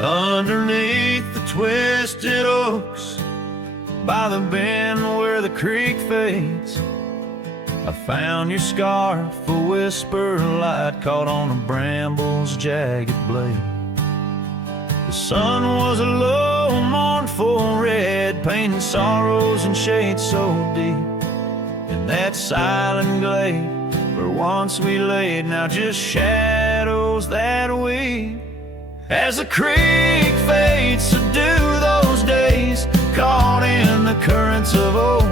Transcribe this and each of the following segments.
Underneath the twisted oaks, by the bend where the creek fades, I found your scarf, a whisper light caught on a bramble's jagged blade. The sun was a low, mournful red, painting sorrows in shades so deep. In that silent glade where once we laid, now just shadows that weep. As the creek fades to do those days, caught in the currents of old,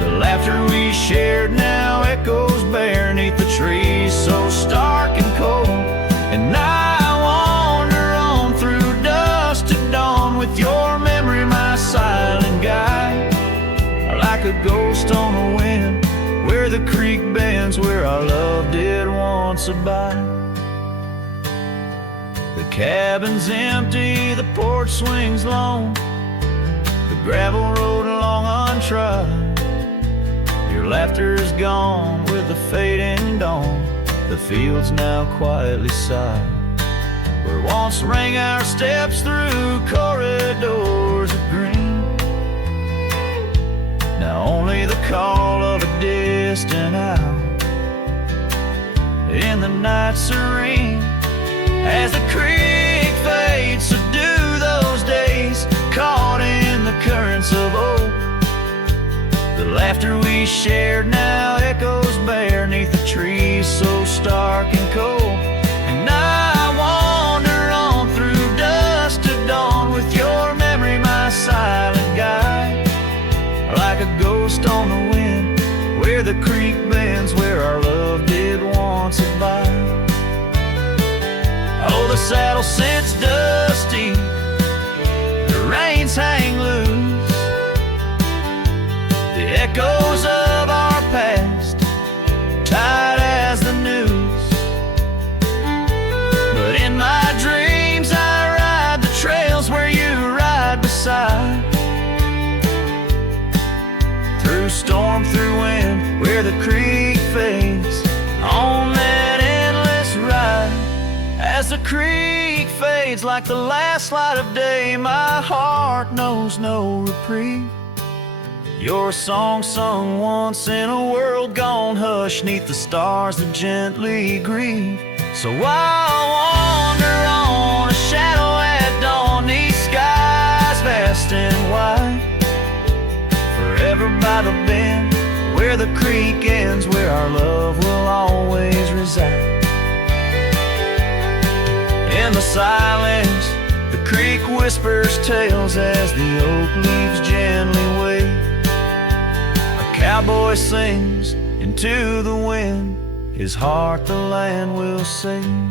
the laughter we shared now echoes bare 'neath the trees so stark and cold. And I wander on through dusk to dawn with your memory my silent guide, like a ghost on the wind where the creek bends, where our love did once abide. The cabin's empty, the porch swings long, the gravel road long untrod. Your laughter's gone with the fading dawn, the fields now quietly sigh. Where once rang our steps through corridors of green, now only the call of a distant owl in the night serene. As the creek fades to do those days, caught in the currents of old, the laughter we shared now echoes bare 'neath the trees so stark and cold. And I wander on through dusk to dawn with your memory my silent guide, like a ghost on the wind where the creek bends, where our love did once abide. Oh, the saddle sits dusty, the reins hang loose, the echoes of our past tight as the news. But in my dreams I ride the trails where you ride beside, through storm, through wind, where the creek fades on that endless ride. As the creek fades like the last light of day, my heart knows no reprieve. Your song sung once in a world gone hush 'neath the stars that gently grieve. So I'll wander on, a shadow at dawn, these skies vast and wide, forever by the bend where the creek ends, where our love will always reside. In the silence, the creek whispers tales as the oak leaves gently wave. A cowboy sings into the wind, his heart the land will sing.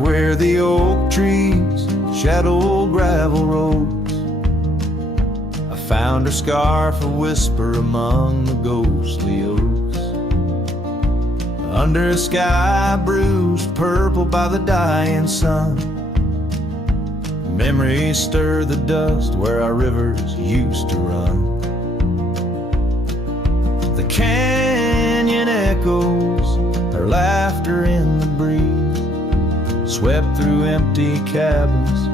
Where the oak trees shadow gravel roads, I found her scarf, a whisper among the ghostly oaks. Under a sky bruised purple by the dying sun, memories stir the dust where our rivers used to run. The canyon echoes, her laughter in the breeze, swept through empty cabins,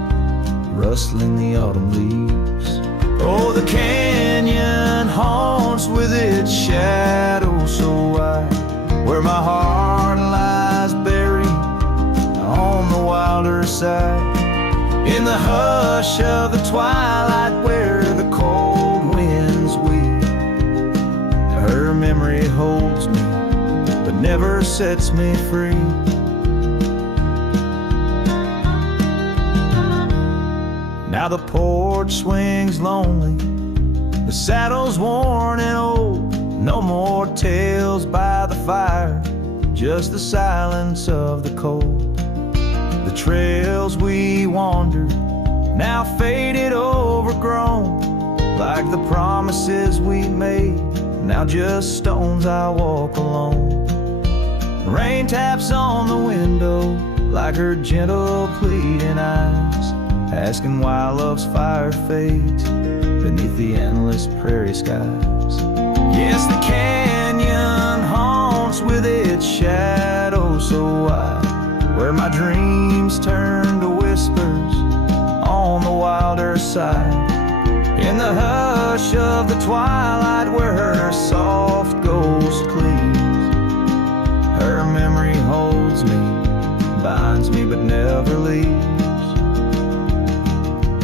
rustling the autumn leaves. Oh, the canyon haunts with its shadow so wide, where my heart lies buried on the wilder side. In the hush of the twilight where the cold winds weep, her memory holds me but never sets me free. Now the porch swings lonely, the saddle's worn and old, no more tales by the fire, just the silence of the cold. The trails we wandered now faded, overgrown, like the promises we made, now just stones I walk alone. Rain taps on the window like her gentle pleading eyes, asking why love's fire fades beneath the endless prairie skies. Yes, the canyon haunts with its shadow so wide, where my dreams turn to whispers on the wilder side. In the hush of the twilight where her soft ghost cleaves, her memory holds me, binds me but never leaves.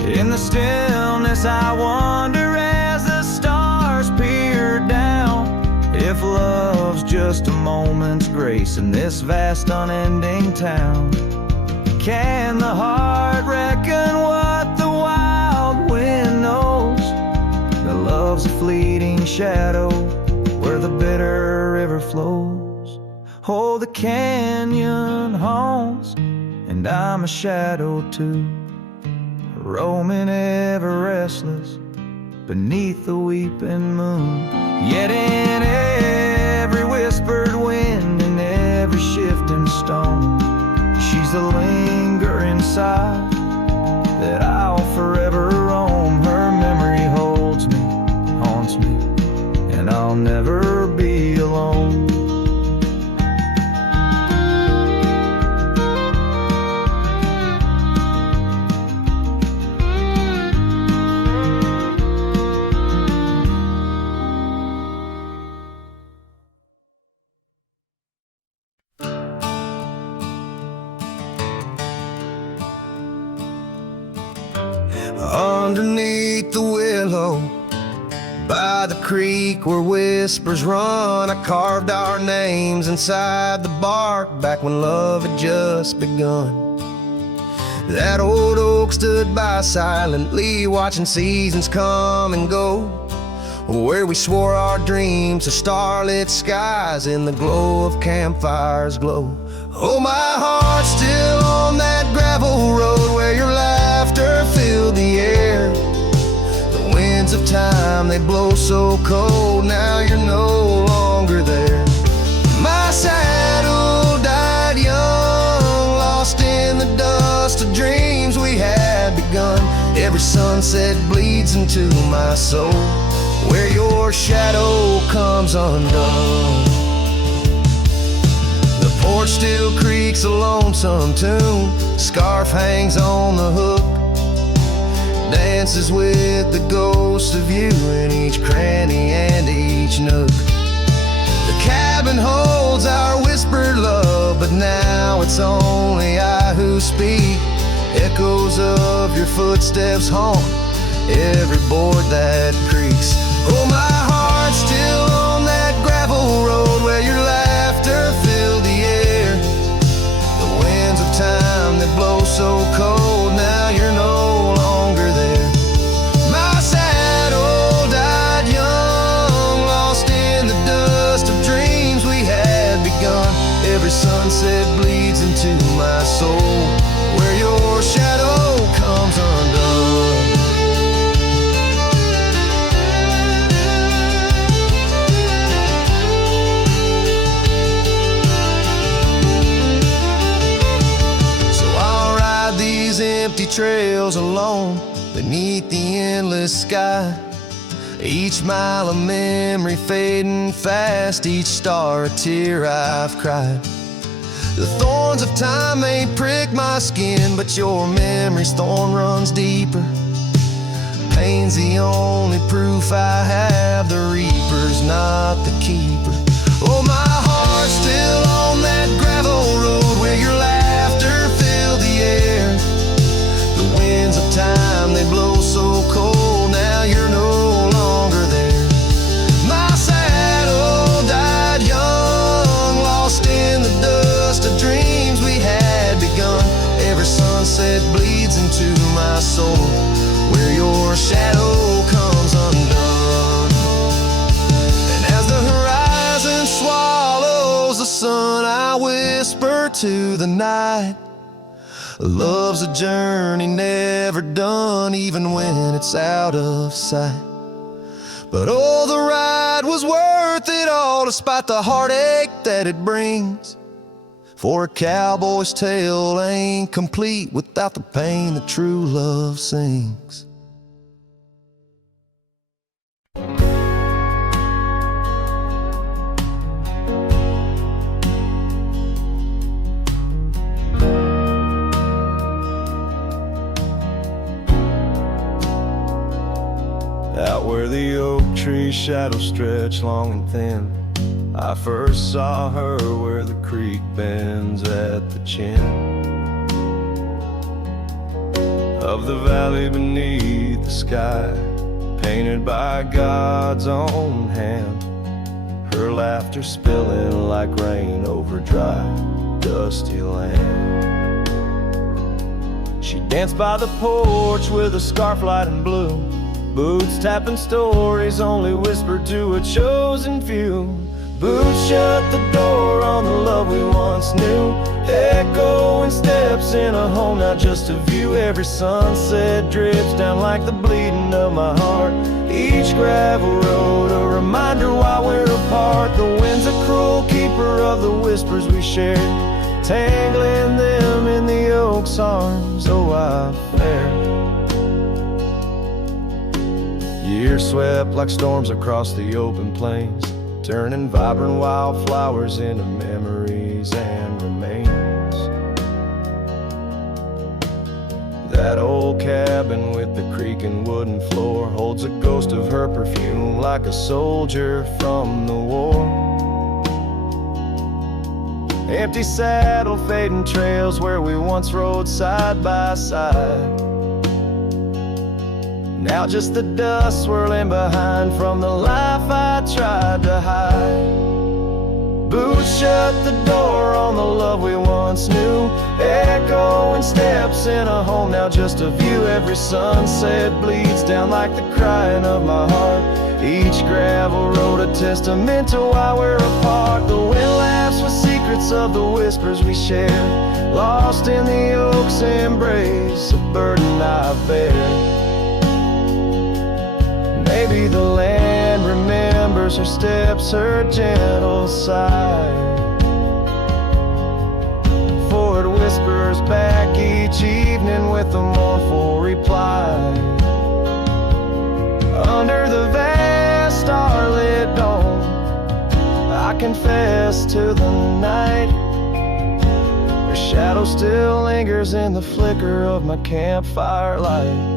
In the stillness I wonder as the stars peer down, if love's just a moment's grace in this vast unending town. Can the heart reckon what the wild wind knows? That love's a fleeting shadow where the bitter river flows. Oh, the canyon haunts, and I'm a shadow too, roaming ever restless beneath the weeping moon. Yet in every whispered wind and every shifting stone, she's the lingering sigh that I'll forever roam. Her memory holds me, haunts me, and I'll never be alone. Underneath the willow by the creek where whispers run, I carved our names inside the bark back when love had just begun. That old oak stood by silently, watching seasons come and go, where we swore our dreams to starlit skies in the glow of campfire's glow. Oh, my heart's still on that gravel road where your laughter filled the air. The winds of time, they blow so cold, now you're no longer there. My saddle died young, lost in the dust of dreams we had begun. Every sunset bleeds into my soul, where your shadow comes undone. The porch still creaks a lonesome tune, scarf hangs on the hook, dances with the ghost of you in each cranny and each nook. The cabin holds our whispered love, but now it's only I who speak. Echoes of your footsteps haunt every board that creaks. Oh, my heart's still on that gravel road where your laughter filled the air. The winds of time that blow so cold, now you're no longer there. My saddle died young, lost in the dust of dreams we had begun. Every sunset bleeds into my soul, where your shadow comes undone. Empty trails alone beneath the endless sky, each mile a memory fading fast, each star a tear I've cried. The thorns of time may prick my skin, but your memory's thorn runs deeper. Pain's the only proof I have, the reaper's not the keeper. Oh, my heart's still on that gravel road where your laughter filled the air. Winds of time, they blow so cold, now you're no longer there. My saddle died young, lost in the dust of dreams we had begun. Every sunset bleeds into my soul, where your shadow comes undone. And as the horizon swallows the sun, I whisper to the night, Love's a journey never done, even when it's out of sight. But oh, the ride was worth it all, despite the heartache that it brings. For a cowboy's tale ain't complete without the pain that true love sings. Out where the oak tree shadows stretch long and thin, I first saw her where the creek bends at the chin of the valley beneath the sky, painted by God's own hand. Her laughter spilling like rain over dry, dusty land. She danced by the porch with a scarf light and blue, boots tapping stories only whispered to a chosen few. Boots shut the door on the love we once knew, echoing steps in a home, not just a view. Every sunset drips down like the bleeding of my heart. Each gravel road a reminder why we're apart. The wind's a cruel keeper of the whispers we shared, tangling them in the oak's arms. Oh, I fared. Years swept like storms across the open plains, turning vibrant wildflowers into memories and remains. That old cabin with the creaking wooden floor holds a ghost of her perfume, like a soldier from the war. Empty saddle, fading trails where we once rode side by side. Now just the dust swirling behind from the life I tried to hide. Boots shut the door on the love we once knew, echoing steps in a home, now just a view. Every sunset bleeds down like the crying of my heart. Each gravel road a testament to why we're apart. The wind laughs with secrets of the whispers we shared, lost in the oak's embrace, a burden I bear. Maybe the land remembers her steps, her gentle sigh, for it whispers back each evening with a mournful reply. Under the vast starlit dome, I confess to the night, her shadow still lingers in the flicker of my campfire light.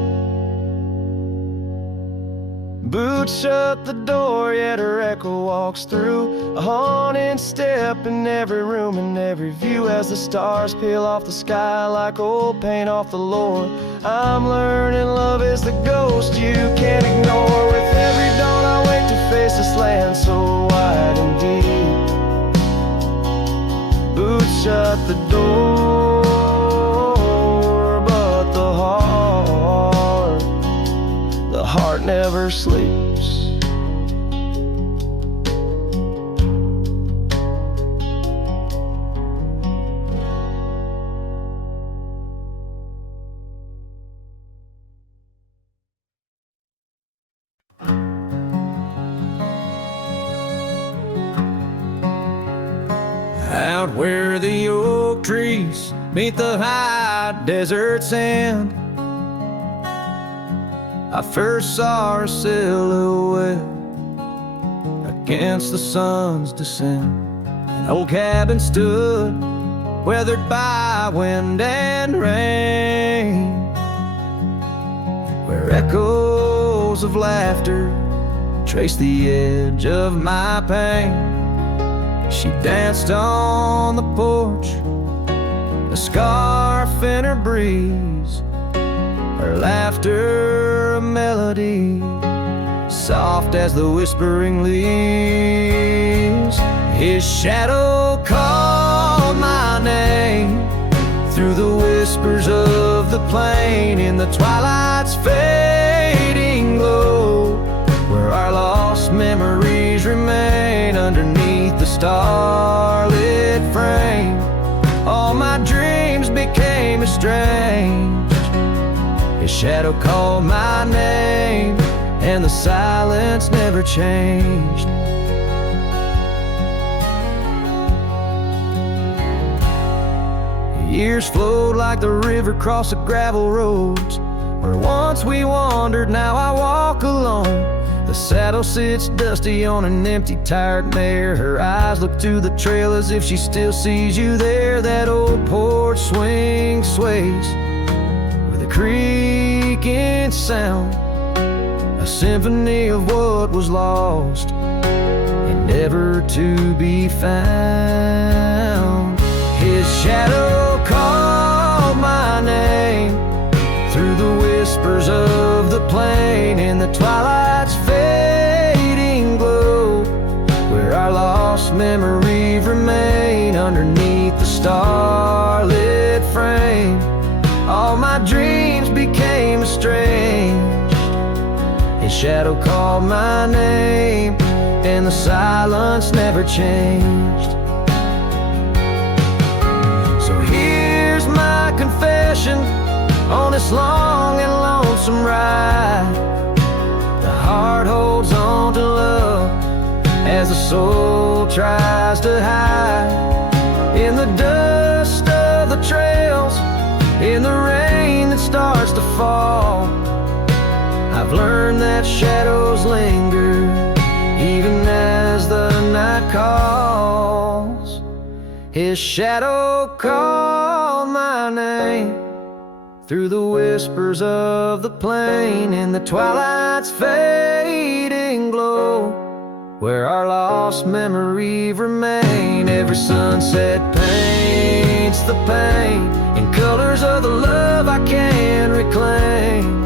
Boots shut the door, yet her echo walks through, a haunting step in every room and every view. As the stars peel off the sky like old paint off the lore, I'm learning love is the ghost you can't ignore. With every dawn I wake to face this land so wide and deep. Boots shut the door, but the heart never sleeps. Out where the oak trees meet the high desert sand, I first saw her silhouette against the sun's descent. An old cabin stood, weathered by wind and rain, where echoes of laughter traced the edge of my pain. She danced on the porch, a scarf in her breeze, her laughter a melody, soft as the whispering leaves. His shadow called my name through the whispers of the plain, in the twilight's fading glow, where our lost memories remain underneath the starlit frame. All my dreams became became estranged. His shadow called my name, and the silence never changed. Years flowed like the river across the gravel roads. Where once we wandered, now I walk alone. The saddle sits dusty on an empty, tired mare. Her eyes look to the trail as if she still sees you there. That old porch swing sways with a creaking sound, a symphony of what was lost and never to be found. His shadow called my name through the whispers of the plain, in the twilight's fading glow, where our lost memories remain. Underneath the starlit frame, all my dreams became estranged. His shadow called my name, and the silence never changed. So here's my confession on this long and lonesome ride. The heart holds on to love as the soul tries to hide. In the dust of the trails, in the rain that starts to fall, I've learned that shadows linger even as the night calls. His shadow called my name through the whispers of the plain, in the twilight's fading glow, where our lost memories remain. Every sunset paints the pain in colors of the love I can't reclaim.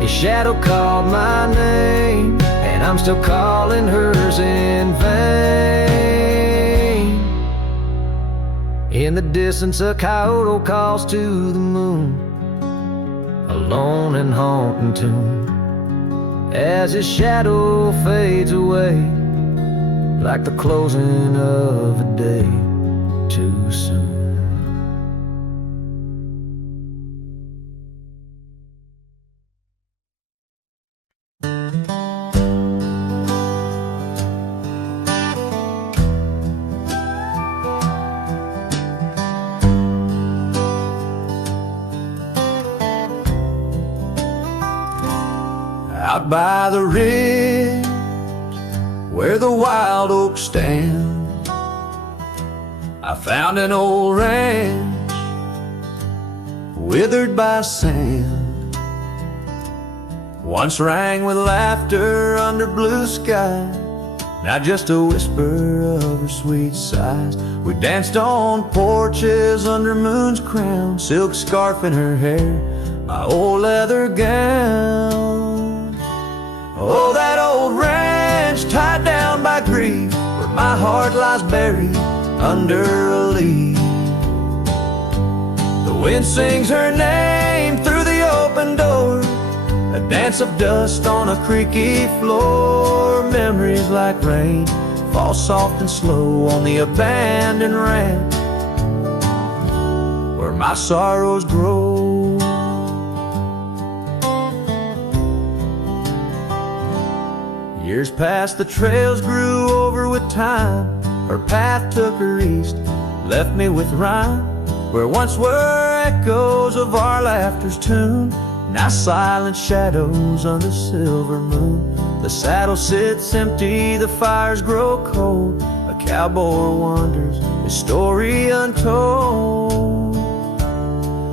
His shadow called my name, and I'm still calling hers in vain. In the distance a coyote calls to the moon, a lone and haunting tune, as his shadow fades away like the closing of a day too soon. Out by the ridge where the wild oaks stand, I found an old ranch withered by sand. Once rang with laughter under blue sky, now just a whisper of her sweet sighs. We danced on porches under moon's crown, silk scarf in her hair, my old leather gown. Oh, that old ranch tied down by grief, where my heart lies buried under a leaf. The wind sings her name through the open door, a dance of dust on a creaky floor. Memories like rain fall soft and slow on the abandoned ranch where my sorrows grow. Years passed, the trails grew over with time. Her path took her east, left me with rhyme, where once were echoes of our laughter's tune, now silent shadows under silver moon. The saddle sits empty, the fires grow cold, a cowboy wanders, his story untold.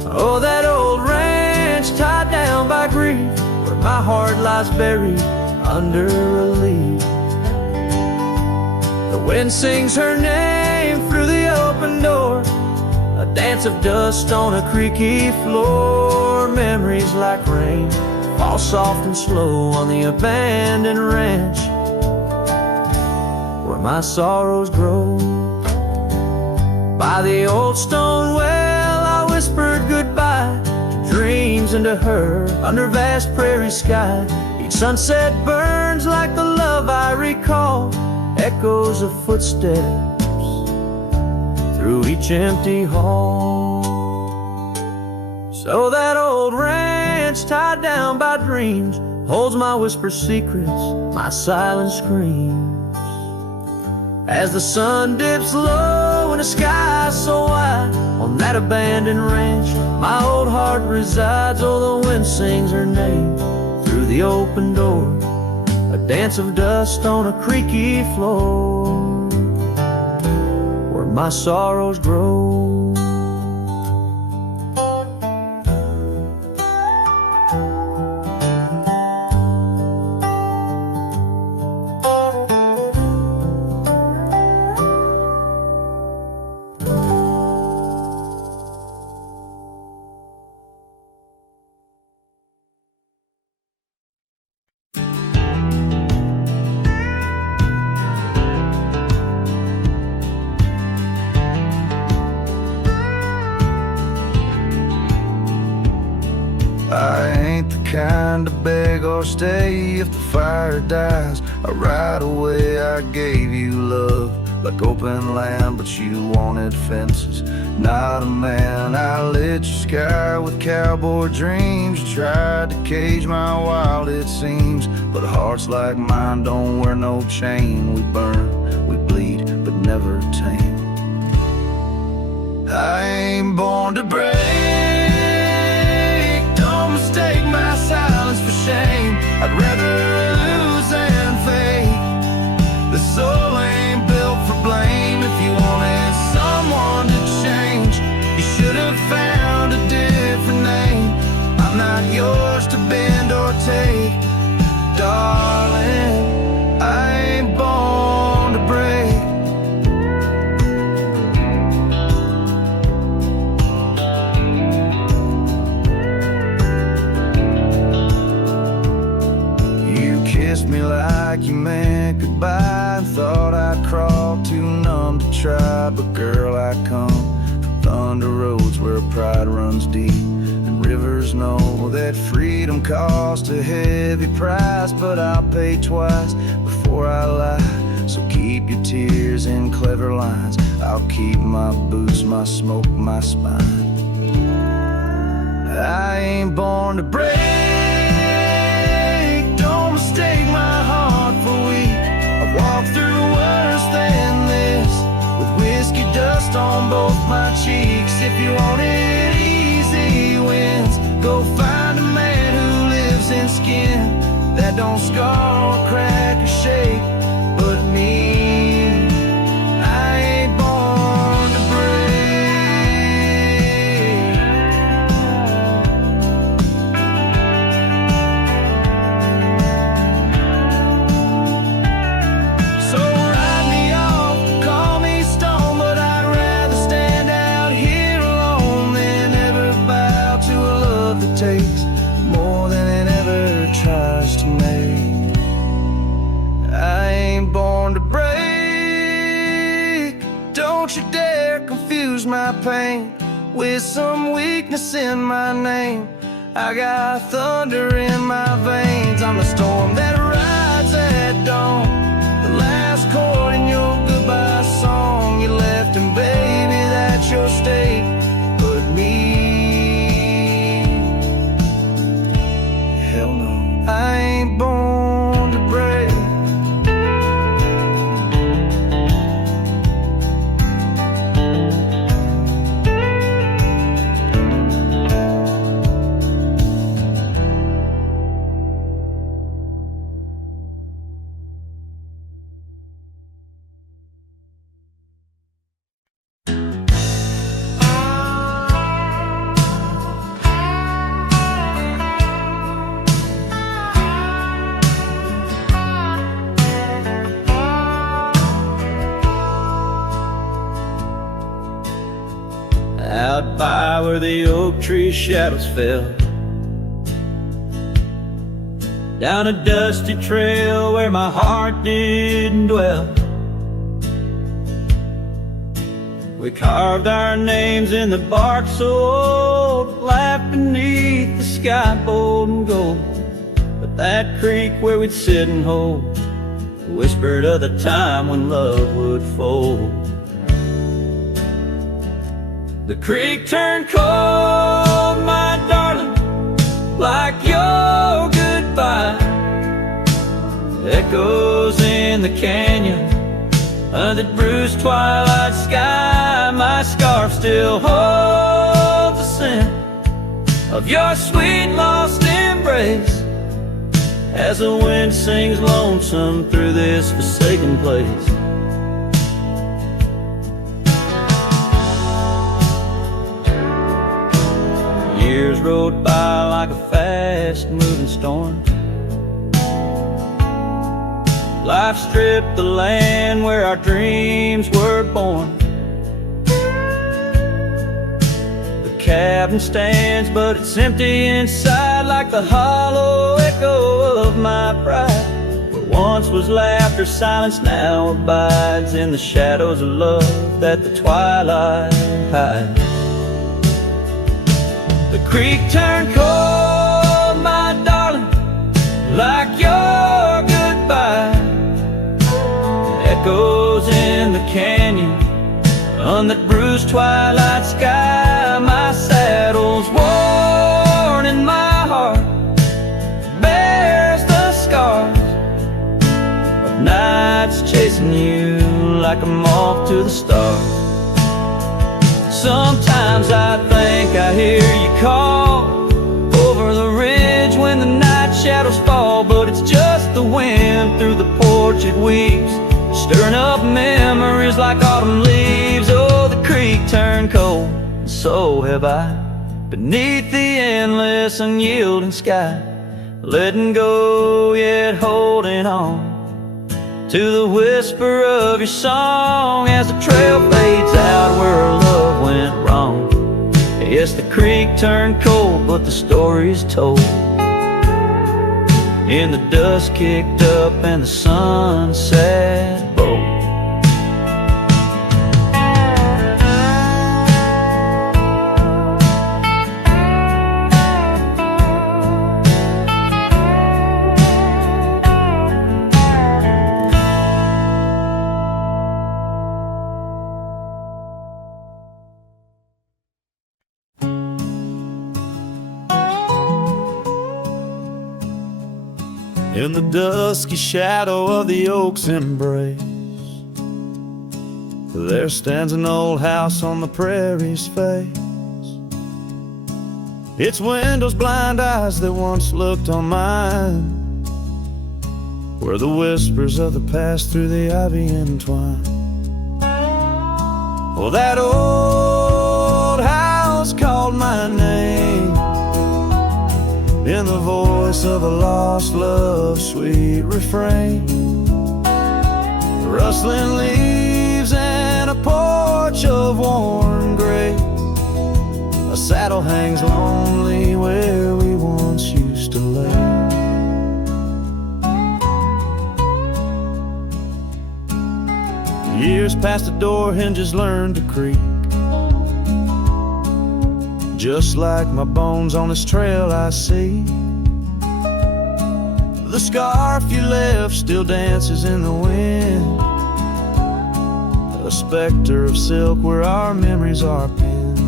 Oh, that old ranch tied down by grief, where my heart lies buried under a leaf. The wind sings her name through the open door, a dance of dust on a creaky floor. Memories like rain fall soft and slow on the abandoned ranch where my sorrows grow. By the old stone well I whispered goodbye to dreams and to her under vast prairie sky. Each sunset burns like the love I recall, echoes of footsteps through each empty hall. So that old ranch tied down by dreams holds my whispered secrets, my silent screams. As the sun dips low and the sky so wide, on that abandoned ranch my old heart resides. Oh, the wind sings her name through the open door, a dance of dust on a creaky floor, where my sorrows grow. I ain't the kind to beg or stay. If the fire dies, right away I gave you love like open land, but you wanted fences. Not a man, I lit your sky with cowboy dreams. You tried to cage my wild, it seems, but hearts like mine don't wear no chain. We burn, we bleed, but never tame. I ain't born to break. Don't mistake my silence for shame. I'd rather lose than fake. The soul ain't built for blame. If you wanted someone to change, you should have found a different name. I'm not yours to bend or take, darling. I ain't born to break. Kissed me like you meant goodbye, and thought I'd crawl too numb to try. But girl, I come from thunder roads where pride runs deep, and rivers know that freedom costs a heavy price. But I'll pay twice before I lie, so keep your tears in clever lines. I'll keep my boots, my smoke, my spine. I ain't born to break. Mistake my heart for weak. I've walked through worse than this, with whiskey dust on both my cheeks. If you wanted easy wins, go find a man who lives in skin that don't scar or crack or shake. But me, I ain't born to break. Takes more than it ever tries to make. I ain't born to break. Don't you dare confuse my pain with some weakness in my name. I got thunder in my veins. I'm the storm that rides at dawn, the last chord in your goodbye song. You left, and baby, that's your state. But me, I ain't born to break. Out by where the oak tree shadows fell, down a dusty trail where my heart didn't dwell, we carved our names in the bark so old, laughed beneath the sky bold and gold. But that creek where we'd sit and hold whispered of the time when love would fold. The creek turned cold, my like your goodbye echoes in the canyon. Under that bruised twilight sky, my scarf still holds the scent of your sweet lost embrace, as the wind sings lonesome through this forsaken place. Years rode by like a fast-moving storm. Life stripped the land where our dreams were born. The cabin stands, but it's empty inside, like the hollow echo of my pride. Where once was laughter, silence now abides in the shadows of love that the twilight hides. The creek turned cold, my darling, like your goodbye echoes in the canyon. On that bruised twilight sky, my saddle's worn and my heart bears the scars of nights chasing you like a moth to the stars. Sometimes I think I hear you call over the ridge when the night shadows fall, but it's just the wind through the porch it weaves, stirring up memories like autumn leaves. Oh, the creek turned cold, and so have I, beneath the endless unyielding sky, letting go yet holding on to the whisper of your song as the trail fades out where our love went wrong. Yes, the creek turned cold, but the story's told in the dust kicked up and the sunset boat. In the dusky shadow of the oak's embrace, there stands an old house on the prairie's face. Its windows blind eyes that once looked on mine, where the whispers of the past through the ivy entwine. Well, that old house called my name in the voice of a lost love's sweet refrain. Rustling leaves and a porch of worn gray, a saddle hangs lonely where we once used to lay. Years past the door hinges learned to creak, just like my bones on this trail I see. The scarf you left still dances in the wind, a specter of silk where our memories are pinned.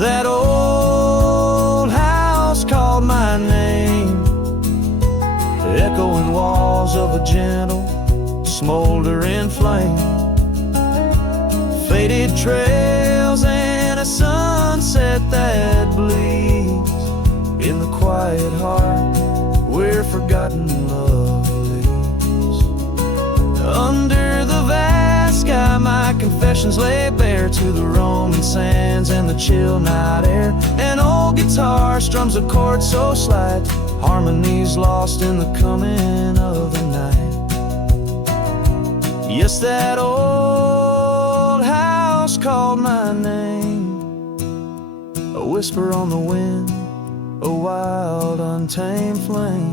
That old house called my name, echoing walls of a gentle, smoldering flame. Faded trails and a sunset that bleeds in the quiet heart where forgotten love lives. Under the vast sky my confessions lay bare to the roaming sands and the chill night air. An old guitar strums a chord so slight, harmonies lost in the coming of the night. Yes, that old house called my name, a whisper on the wind, a wild untamed flame.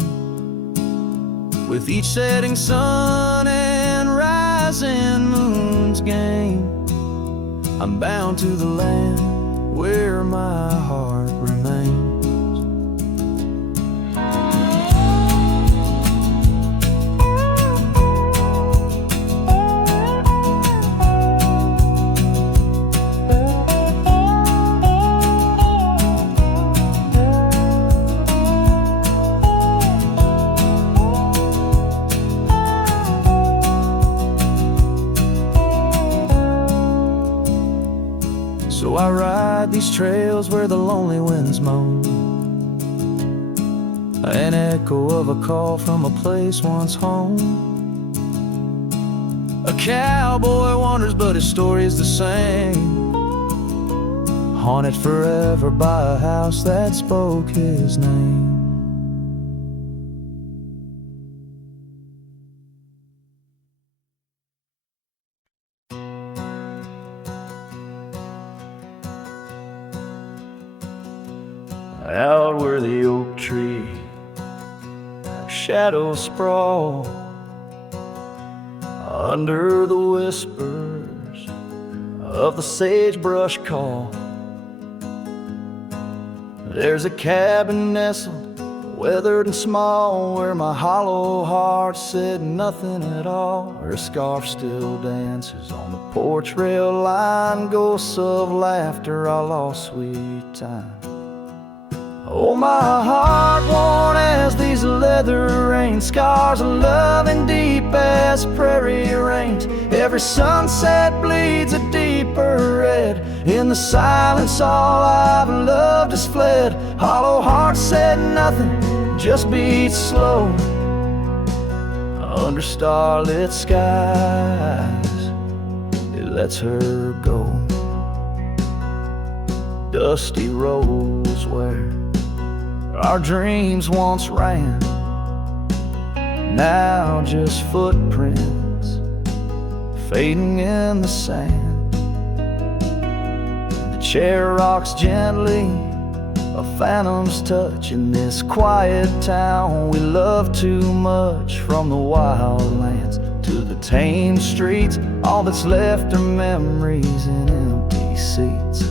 With each setting sun and rising moon's game, I'm bound to the land where my heart remains. So I ride these trails where the lonely winds moan, an echo of a call from a place once home. A cowboy wanders but his story's the same, haunted forever by a house that spoke his name. Out where the oak tree shadows sprawl, under the whispers of the sagebrush call, there's a cabin nestled, weathered and small, where my hollow heart said nothing at all. Her scarf still dances on the porch rail line, ghosts of laughter, all lost sweet time. Oh, my heart worn as these leather rain scars of love and deep as prairie rains. Every sunset bleeds a deeper red. In the silence all I've loved has fled. Hollow heart said nothing, just beats slow under starlit skies. It lets her go. Dusty roads where our dreams once ran, now just footprints fading in the sand. The chair rocks gently, a phantom's touch in this quiet town we love too much. From the wild lands to the tame streets, all that's left are memories in empty seats.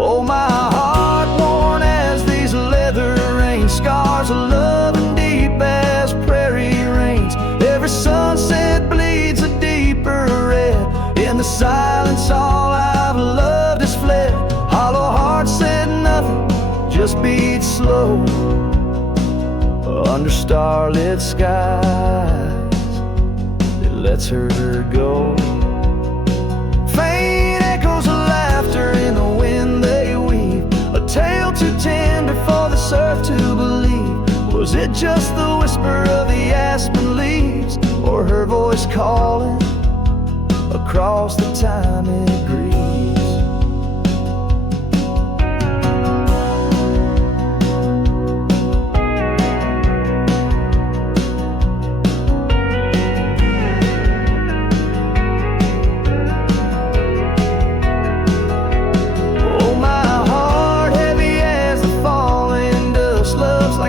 Oh, my heart worn as these leather rain scars of love and deep as prairie rains. Every sunset bleeds a deeper red. In the silence all I've loved has fled. Hollow heart said nothing, just beats slow under starlit skies. It lets her go. Faint echoes of laughter in the wind they weave, a tale too tender for the surf to believe. Was it just the whisper of the aspen leaves, or her voice calling across the time it grieves?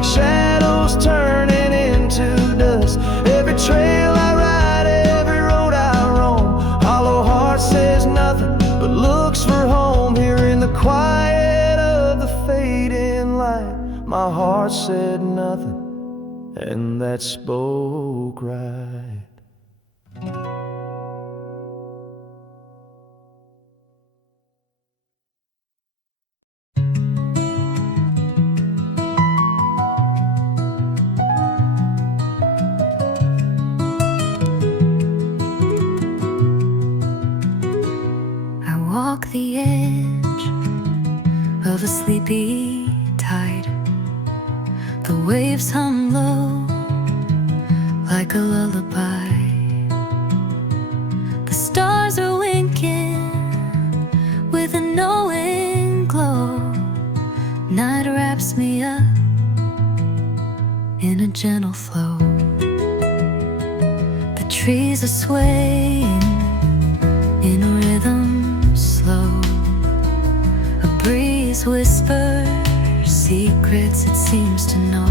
Shadows turning into dust. Every trail I ride, every road I roam, hollow heart says nothing but looks for home. Here in the quiet of the fading light, my heart said nothing, and that spoke right. The edge of a sleepy tide, the waves hum low like a lullaby. The stars are winking with a knowing glow. Night wraps me up in a gentle flow. The trees are swaying in a rhythm slow. A breeze whispers secrets it seems to know.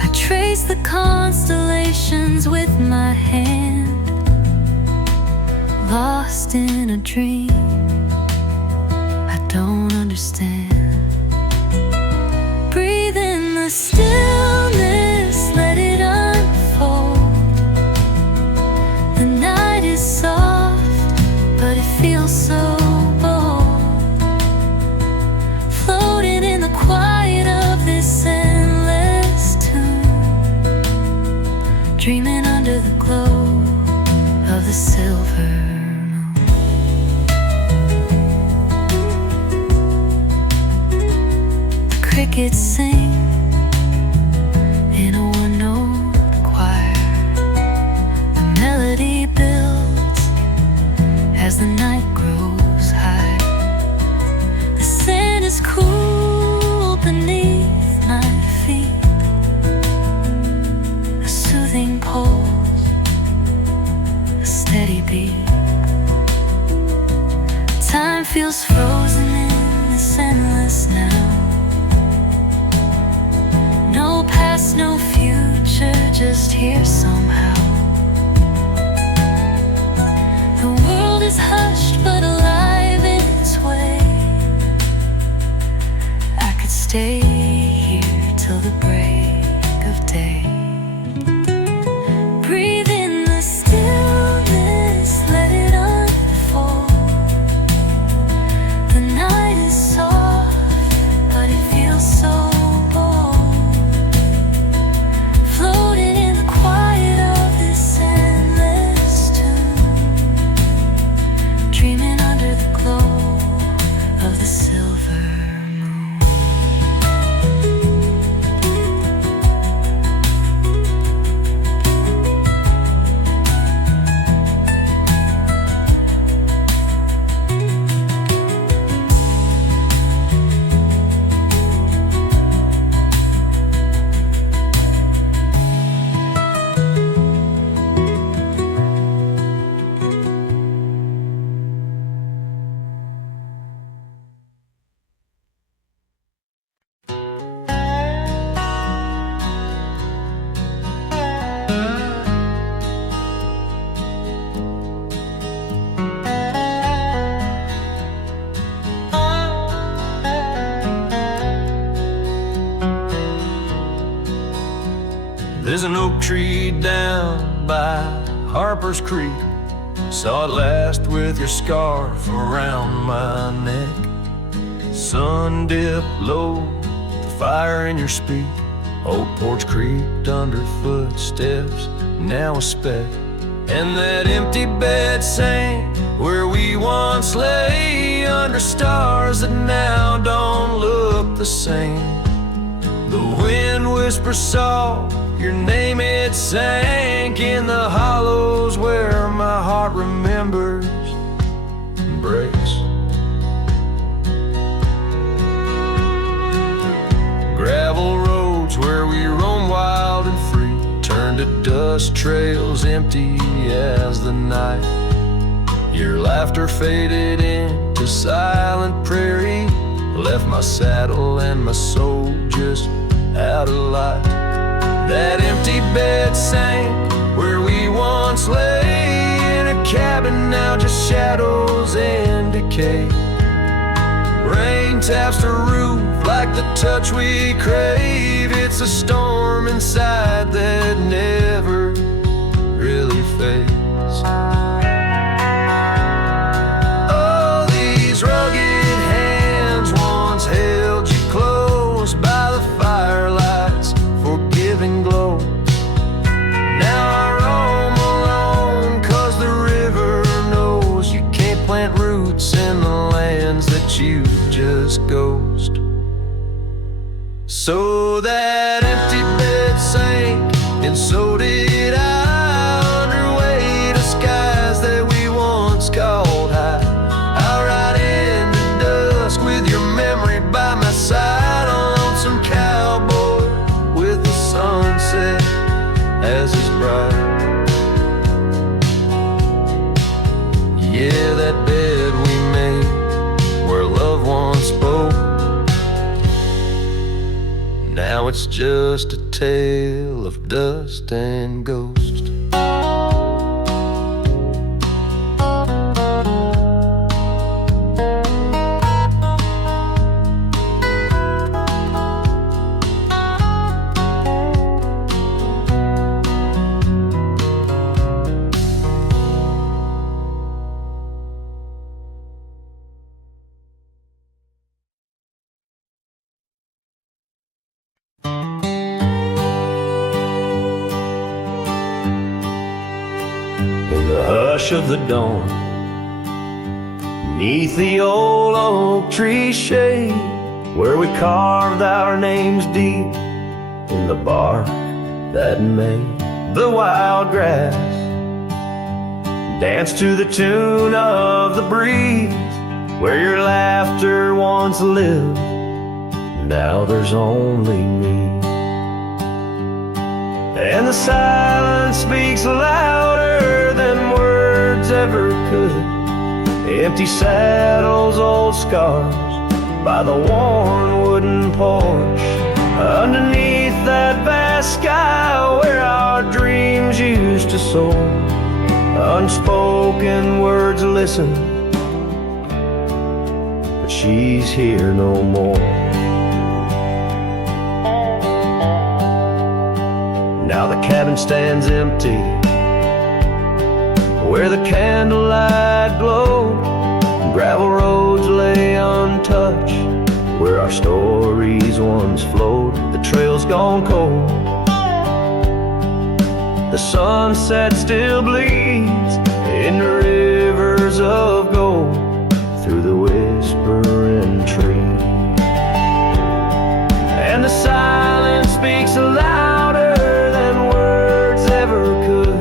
I trace the constellations with my hand, lost in a dream I don't understand. Breathe in the stillness, let it unfold. The night is soft, but it feels so bold, floating in the quiet of this endless tune, dreaming under the glow of the silver moon. crickets sing in a one-note choir. The melody builds as the night grows high. The sand is cool beneath my feet. A soothing pulse, a steady beat. Time feels frozen in this endless now. No past, no future, just here somehow. The world is hushed but alive in its way. I could stay here till the break of day. Breathe in the stillness, let it unfold. The night is soft, but it feels so bold. Floating in the quiet of this endless tune, dreaming under the glow of the silver moon. There's an oak tree down by Harper's Creek. Saw it last with your scarf around my neck. Sun dipped low, the fire in your speak. Old porch creaked under footsteps, now a speck. And that empty bed sang where we once lay, under stars that now don't look the same. The wind whispers soft, your name it sank in the hollows where my heart remembers and breaks. Gravel roads where we roam wild and free turned to dust trails empty as the night. Your laughter faded into silent prairie, left my saddle and my soul just out of light. That empty bed sank where we once lay, in a cabin now just shadows and decay. Rain taps the roof like the touch we crave. It's a storm inside that never really fades. Oh, these rugged hands once held you close by the firelight's forgiving glow. Now I roam alone 'cause the river knows you can't plant roots in the lands that you just ghost. So that empty bed sank, and so did I, under weight of skies that we once called high. I'll ride into dusk with your memory by my side on some cowboy with the sunset as his bride. Yeah, that bed we made where love once spoke, now it's just a tale of dust and ghost. Hush of the dawn, 'neath the old oak tree shade, where we carved our names deep in the bark that made the wild grass dance to the tune of the breeze, where your laughter once lived. Now there's only me, and the silence speaks louder than words ever could. Empty saddles, old scars by the worn wooden porch, underneath that vast sky where our dreams used to soar. Unspoken words listen, but she's here no more. Now the cabin stands empty, where the candlelight glowed. Gravel roads lay untouched, where our stories once flowed. The trail's gone cold, the sunset still bleeds in the rivers of gold through the whispering trees. And the silence speaks louder than words ever could.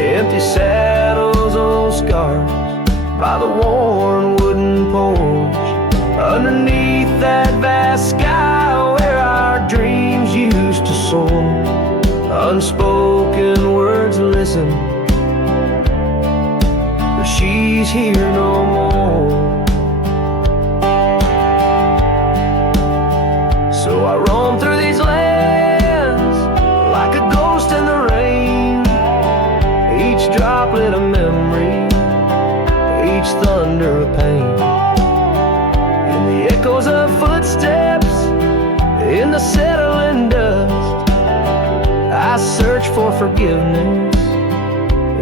Empty saddles, old scars by the worn wooden porch, underneath that vast sky where our dreams used to soar. Unspoken words listen, but she's here no more. So I roam through these lands like a ghost in the rain, each droplet a memory, each thunder a pain. In the echoes of footsteps, in the settling dust, I search for forgiveness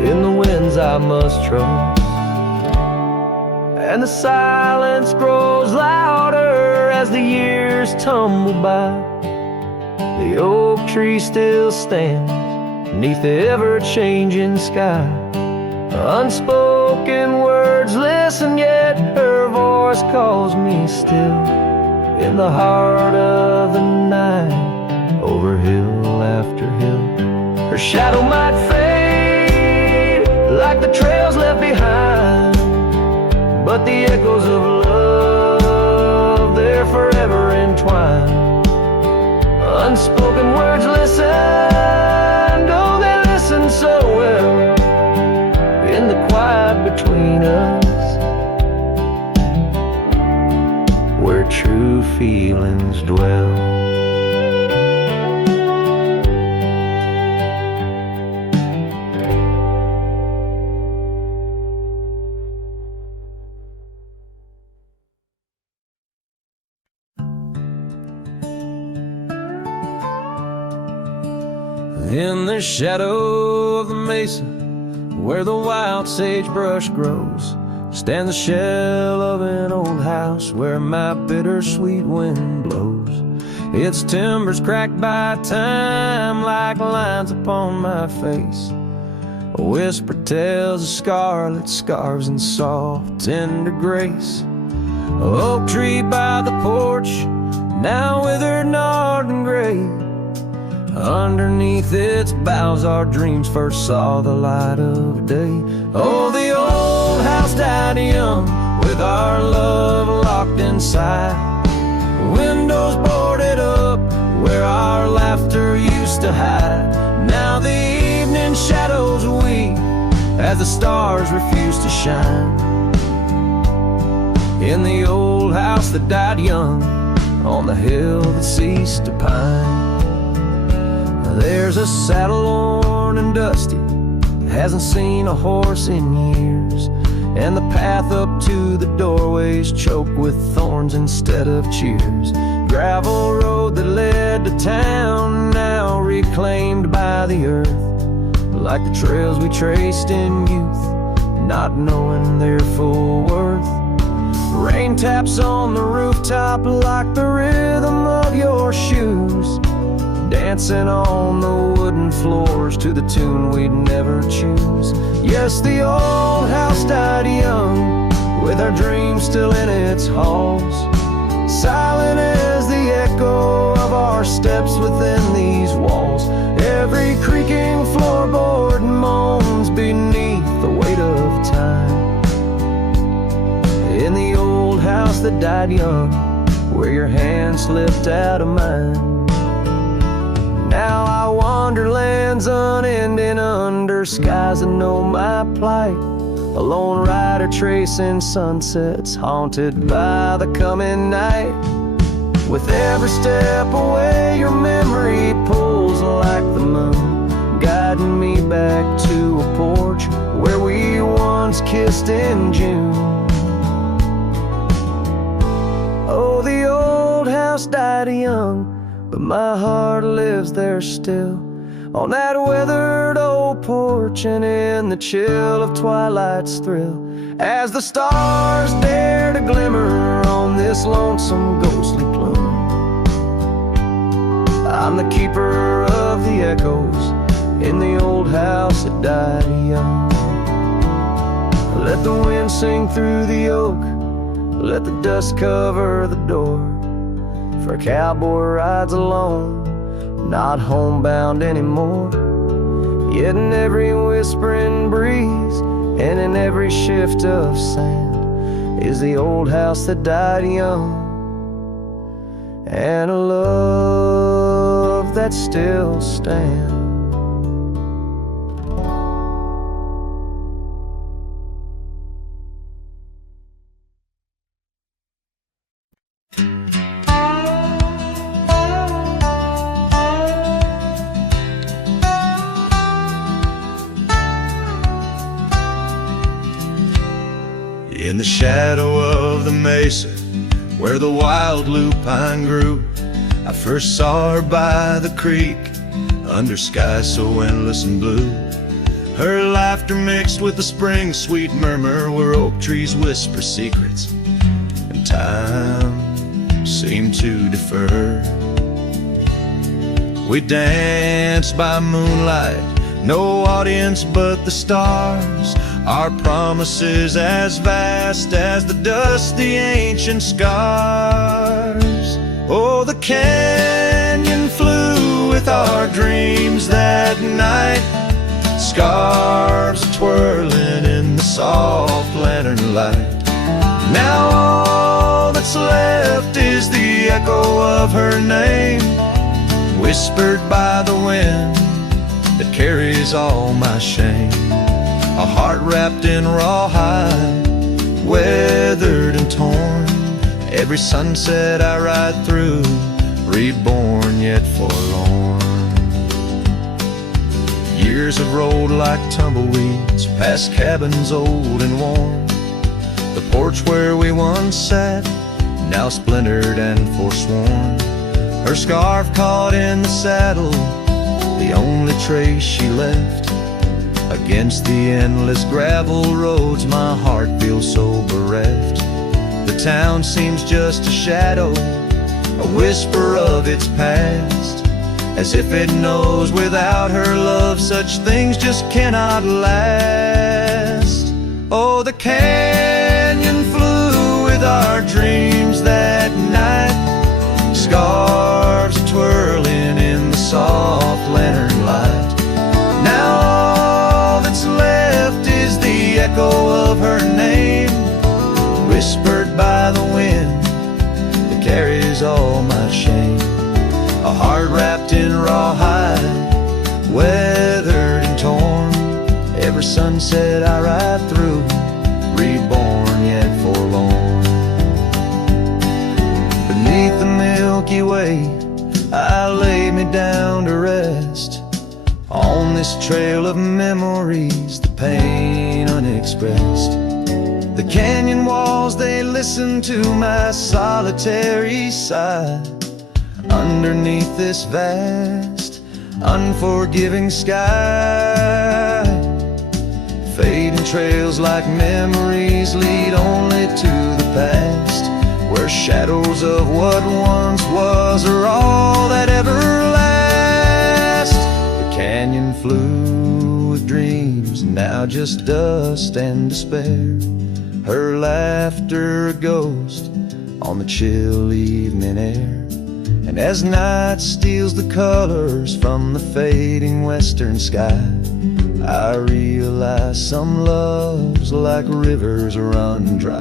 in the winds I must trust. And the silence grows louder as the years tumble by. The oak tree still stands beneath the ever-changing sky. Unspoken words listen, yet her voice calls me still. In the heart of the night, over hill after hill, her shadow might fade like the trails left behind, but the echoes of love, they're forever entwined. Unspoken words listen, oh they listen so well. In the quiet between us, where true feelings dwell. In the shadow of the mesa, where the wild sagebrush grows, stands the shell of an old house where my bittersweet wind blows. Its timbers cracked by time like lines upon my face. A whisper tells of scarlet scarves and soft tender grace. A oak tree by the porch, now withered, gnarled and gray. Underneath its boughs our dreams first saw the light of day. Oh, the old house died young with our love locked inside. Windows boarded up where our laughter used to hide. Now the evening shadows weep as the stars refuse to shine. In the old house that died young on the hill that ceased to pine. There's a saddle worn and dusty, hasn't seen a horse in years, and the path up to the doorway's choked with thorns instead of cheers. Gravel road that led to town, now reclaimed by the earth, like the trails we traced in youth, not knowing their full worth. Rain taps on the rooftop like the rhythm of your shoes, dancing on the wooden floors to the tune we'd never choose. Yes, the old house died young with our dreams still in its halls. silent as the echo of our steps within these walls. Every creaking floorboard moans beneath the weight of time. In the old house that died young, where your hand slipped out of mine. Now I wander lands unending under skies that know my plight. A lone rider tracing sunsets, haunted by the coming night. With every step away, your memory pulls like the moon, guiding me back to a porch where we once kissed in June. Oh, the old house died young, but my heart lives there still, on that weathered old porch and in the chill of twilight's thrill. As the stars dare to glimmer on this lonesome ghostly plume, I'm the keeper of the echoes in the old house that died young. Let the wind sing through the oak, let the dust cover the door, for a cowboy rides alone, not homebound anymore. Yet in every whispering breeze and in every shift of sand is the old house that died young, and a love that still stands. In the shadow of the mesa, where the wild lupine grew, I first saw her by the creek, under skies so endless and blue. Her laughter mixed with the spring's sweet murmur, where oak trees whisper secrets, and time seemed to defer. We danced by moonlight, no audience but the stars, our promises as vast as the dusty ancient scars. Oh, the canyon flew with our dreams that night, scarves twirling in the soft lantern light. Now all that's left is the echo of her name, whispered by the wind that carries all my shame. A heart wrapped in rawhide, weathered and torn. Every sunset I ride through, reborn yet forlorn. Years have rolled like tumbleweeds, past cabins old and worn. The porch where we once sat, now splintered and forsworn. Her scarf caught in the saddle, the only trace she left. Against the endless gravel roads, my heart feels so bereft. The town seems just a shadow, a whisper of its past, as if it knows without her love such things just cannot last. Oh, the canyon flew with our dreams that night, scarves twirling in the soft lantern light. Now left is the echo of her name, whispered by the wind that carries all my shame. A heart wrapped in rawhide, weathered and torn. Every sunset I ride through, reborn yet forlorn. Beneath the Milky Way, I lay me down to rest. On this trail of memories, the pain unexpressed. The canyon walls, they listen to my solitary sigh. Underneath this vast, unforgiving sky, fading trails like memories lead only to the past, where shadows of what once was are all that ever lasts. Canyon flew with dreams, now just dust and despair. Her laughter a ghost, on the chill evening air. And as night steals the colors from the fading western sky, I realize some loves like rivers run dry.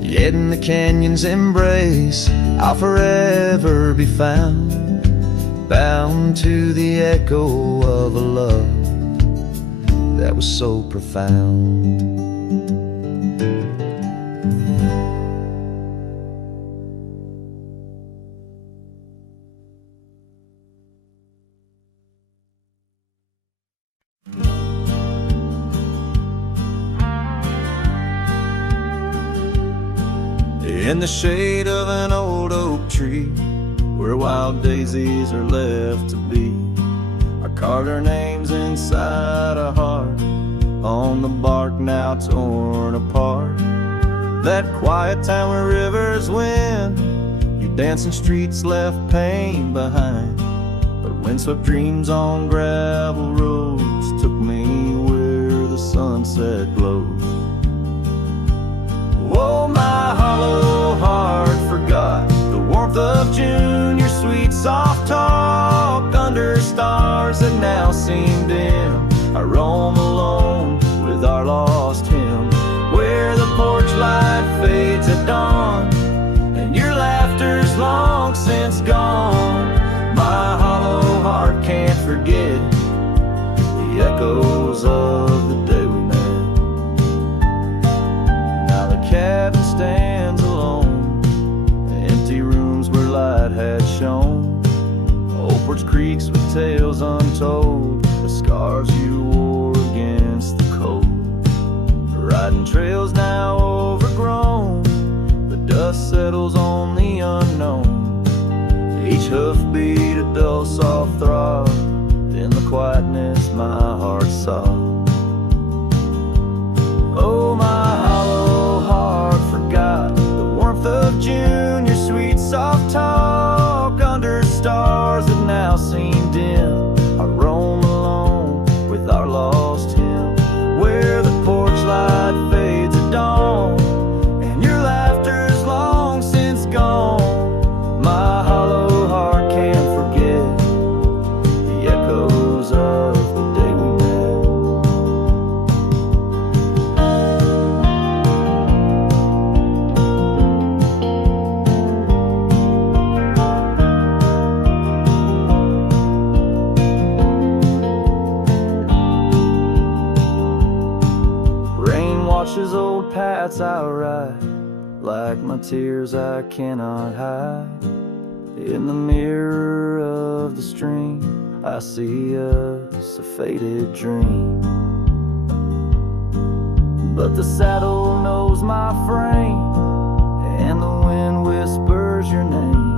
Yet in the canyon's embrace I'll forever be found, bound to the echo of a love that was so profound. In the shade of an old oak tree, where wild daisies are left to be, I carved our names inside a heart on the bark now torn apart. That quiet town where rivers win, your dancing streets left pain behind. But windswept dreams on gravel roads took me where the sunset glows. Oh, my hollow heart forgot the warmth of June, your sweet soft talk under stars that now seem dim. I roam alone with our lost hymn, where the porch light fades at dawn and your laughter's long since gone. My hollow heart can't forget the echoes of the day we met. Now the cabin stands alone, the empty rooms where light had shone, old porch creaks with tales untold, the scars you wore against the cold. Riding trails now overgrown, the dust settles on the unknown. Each hoofbeat a dull soft throb, in the quietness my heart sobbed. Oh, my hollow heart forgot the warmth of June, your sweet soft talk under stars that now seem dim. I roam alone with our lost hymn, where the porch light fades at dawn and your laughter's long since gone. My hollow heart can't forget the echoes of the day we met. Rain washes old paths I ride, like my tears I cannot hide. In the mirror of the stream I see us a faded dream, but the saddle knows my frame and the wind whispers your name.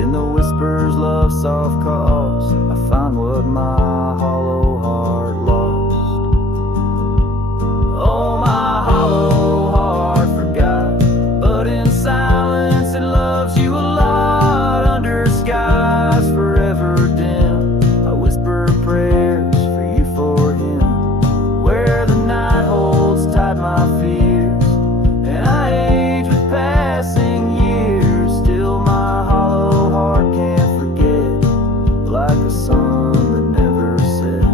In the whispers love soft calls, I find what my hollow heart lost. Oh, my hollow heart forgot, but in silence it loves you a lot. Under skies forever dim, I whisper prayers for you, for him, where the night holds tight my fears and I age with passing years. Still my hollow heart can't forget, like a sun that never sets.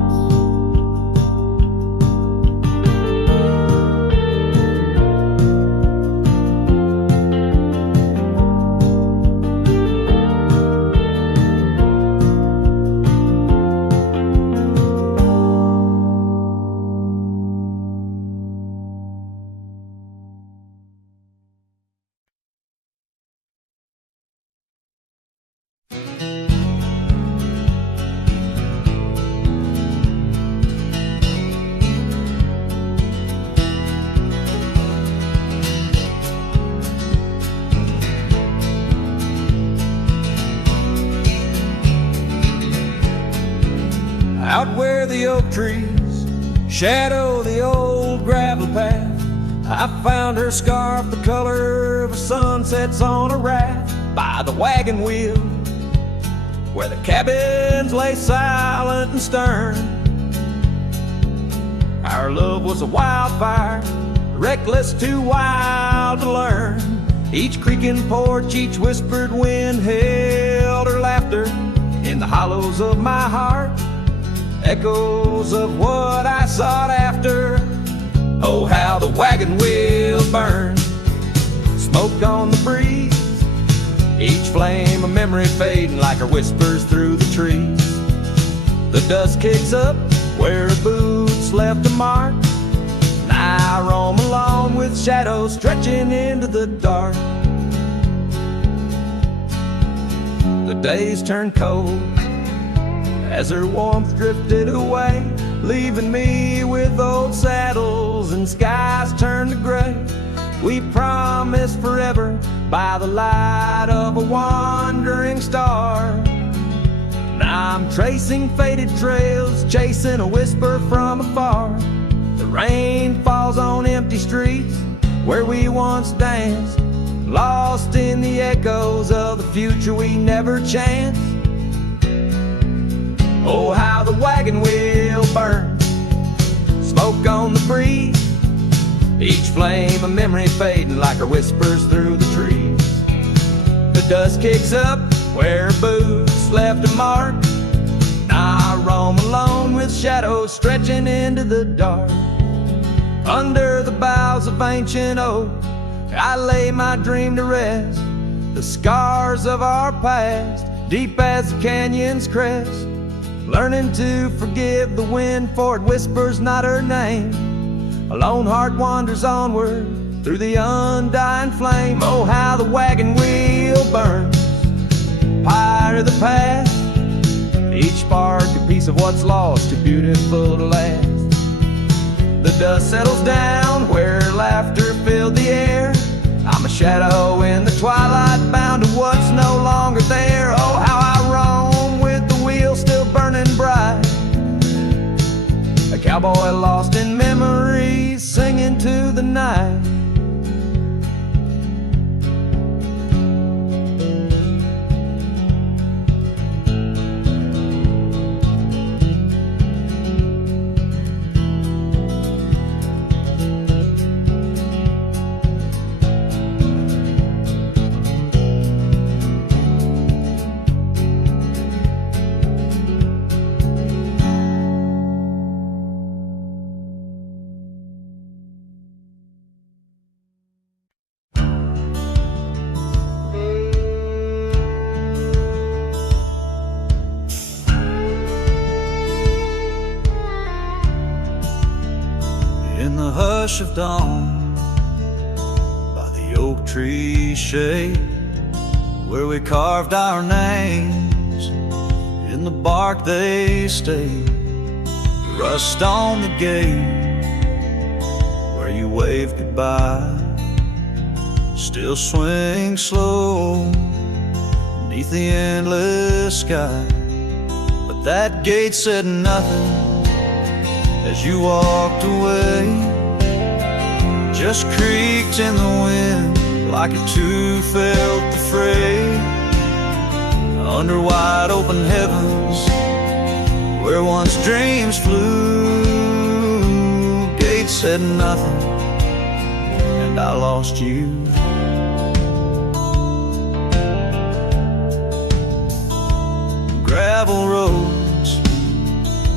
Out where the oak trees shadow the old gravel path, I found her scarf the color of sunsets on a raft by the wagon wheel, where the cabins lay silent and stern. Our love was a wildfire, reckless, too wild to learn. Each creaking porch, each whispered wind held her laughter. In the hollows of my heart, echoes of what I sought after. Oh, how the wagon wheel burned, smoke on the breeze, each flame a memory fading like her whispers through the trees. The dust kicks up where her boots left a mark, and I roam along with shadows stretching into the dark. The days turned cold as her warmth drifted away, leaving me with old saddles and skies turned to gray. We promised forever by the light of a wandering star. Now I'm tracing faded trails, chasing a whisper from afar. The rain falls on empty streets where we once danced, lost in the echoes of the future we never chanced. Oh, how the wagon wheel burns, smoke on the breeze, each flame a memory fading like her whispers through the trees. The dust kicks up where her boots left a mark, now I roam alone with shadows stretching into the dark. Under the boughs of ancient oak, I lay my dream to rest, the scars of our past, deep as the canyon's crest. Learning to forgive the wind, for it whispers not her name. A lone heart wanders onward through the undying flame. Oh, how the wagon wheel burns, pyre of the past, each spark a piece of what's lost, too beautiful to last. The dust settles down where laughter filled the air. I'm a shadow in the twilight, bound to what's no longer there. Oh, how I roam with the wheel still burning bright, a cowboy lost in memories, singing to the night. In the hush of dawn, by the oak tree shade, where we carved our names, in the bark they stayed. Rust on the gate, where you waved goodbye, still swing slow beneath the endless sky. But that gate said nothing as you walked away, just creaked in the wind like it too felt the fray. Under wide open heavens, where once dreams flew, gate said nothing, and I lost you. Gravel roads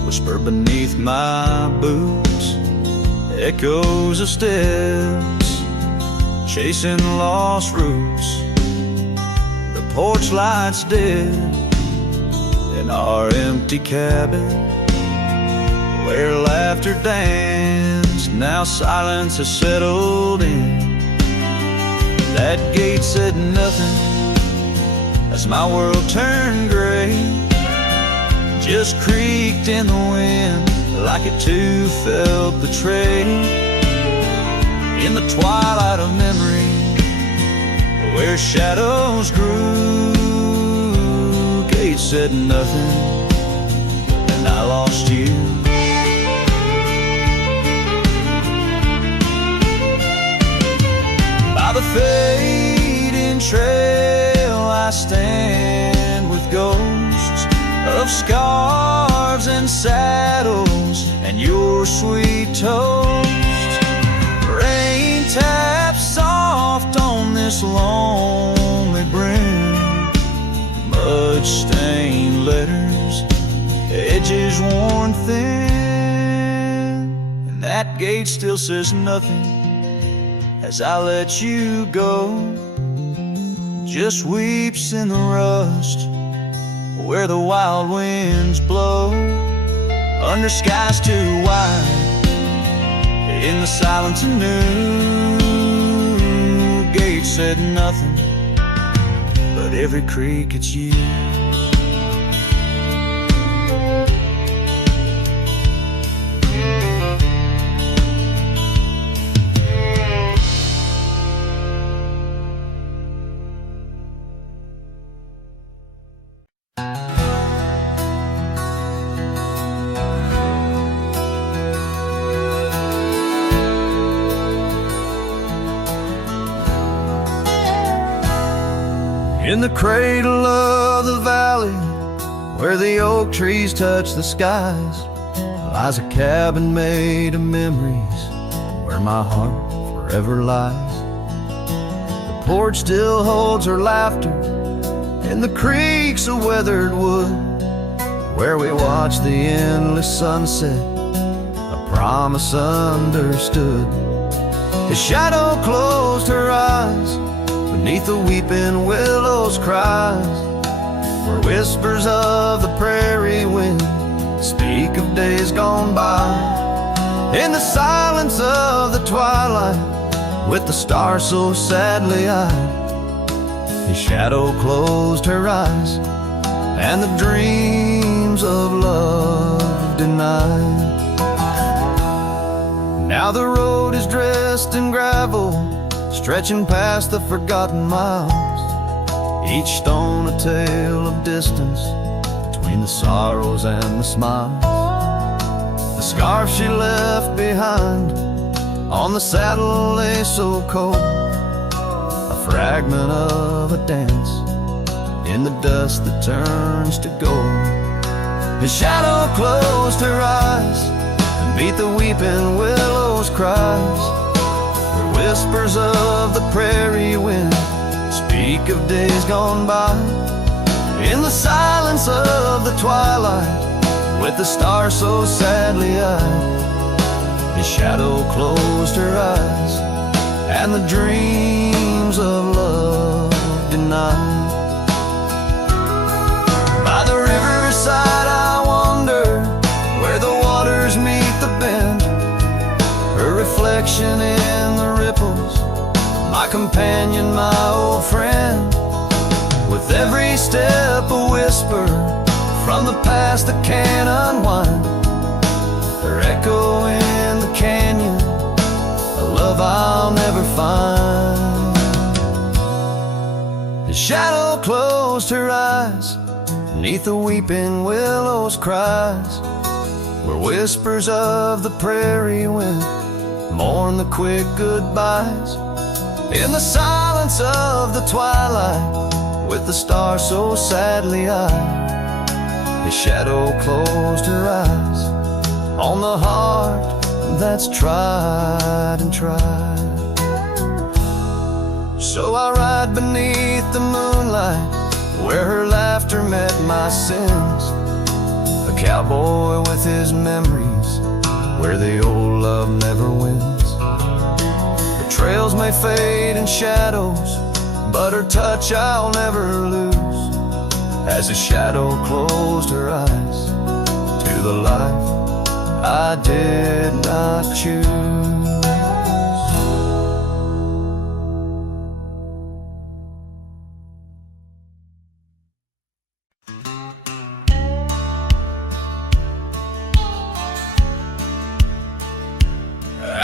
whisper beneath my boots, echoes of steps chasing lost roots. The porch lights dead in our empty cabin, where laughter danced, now silence has settled in. That gate said nothing as my world turned gray, just creaked in the wind like it too felt betrayed. In the twilight of memory, where shadows grew, gate said nothing, and I lost you. By the fading trail I stand with ghosts of scarves and saddles and your sweet toast. Rain taps soft on this long That gate still says nothing as I let you go. Just weeps in the rust where the wild winds blow. Under skies too wide, in the silence anew. Gate said nothing, but every creak it's you. In the cradle of the valley, where the oak trees touch the skies, lies a cabin made of memories, where my heart forever lies. The porch still holds her laughter, and the creaks of weathered wood, where we watch the endless sunset, a promise understood. His shadow closed her eyes, beneath the weeping willows cries, where whispers of the prairie wind speak of days gone by. In the silence of the twilight, with the stars so sadly eyed, his shadow closed her eyes, and the dreams of love denied. Now the road is dressed in gravel, stretching past the forgotten miles, each stone a tale of distance between the sorrows and the smiles. The scarf she left behind on the saddle lay so cold, a fragment of a dance in the dust that turns to gold. His shadow closed her eyes and beat the weeping willows' cries, whispers of the prairie wind speak of days gone by. In the silence of the twilight, with the stars so sadly eyed, his shadow closed her eyes, and the dreams of love denied. By the riverside I wander, where the waters meet the bend, her reflection in the ripples, my companion, my old friend. With every step a whisper from the past that can't unwind, her echo in the canyon, a love I'll never find. His shadow closed her eyes, beneath the weeping willows cries, where whispers of the prairie wind mourn the quick goodbyes. In the silence of the twilight, with the stars so sadly eyed, his shadow closed her eyes on the heart that's tried and tried. So I ride beneath the moonlight, where her laughter met my sins, a cowboy with his memories, where the old love never wins. The trails may fade in shadows, but her touch I'll never lose, as a shadow closed her eyes to the life I did not choose.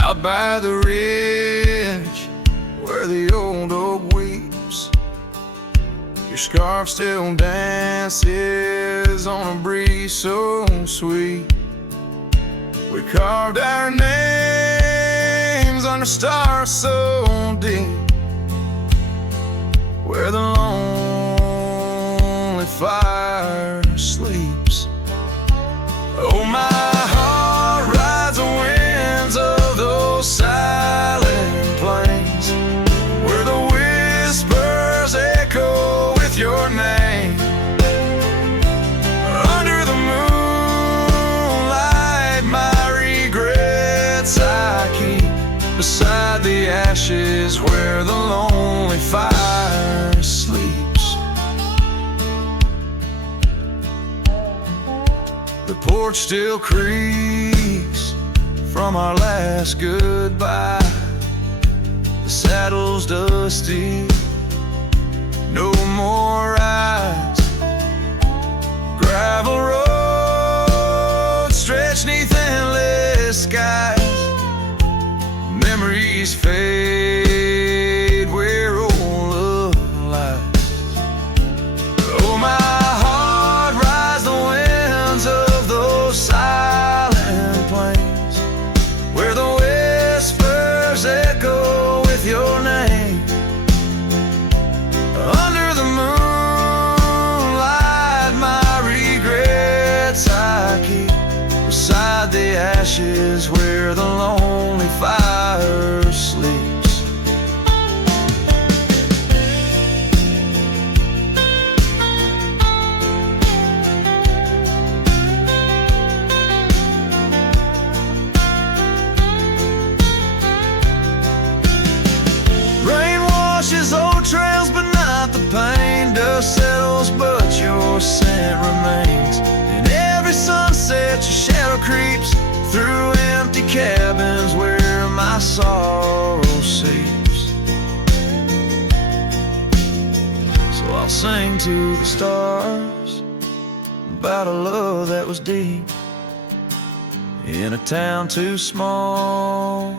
Out by the ridge, where the old oak weeps, your scarf still dances on a breeze so sweet. We carved our names under stars so deep, where the lonely fire sleeps. Oh, my heart rides the winds of those silent plains, where the whispers echo with your name. Under the moonlight, my regrets ashes where the lonely fire sleeps. The porch still creaks from our last goodbye. The saddle's dusty, no more rides. Gravel roads stretch neath endless skies. Memories fade where old love lies. Oh, my heart rides the winds of those silent plains, where the whispers echo with your name. Under the moonlight, my regrets I keep beside the ashes where the lonely fire sleeps. Rain washes old trails, but not the pain. Dust settles, but your scent remains. In every sunset, your shadow creeps through empty cabins where my sorrow seeps. So I'll sing to the stars about a love that was deep, in a town too small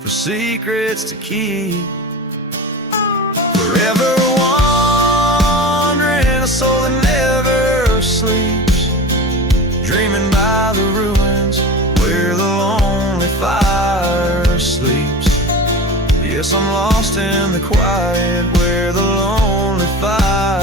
for secrets to keep. Forever wandering, a soul that never sleeps, dreaming by the ruins where the lonely fire sleeps. Yes, I'm lost in the quiet where the lonely fire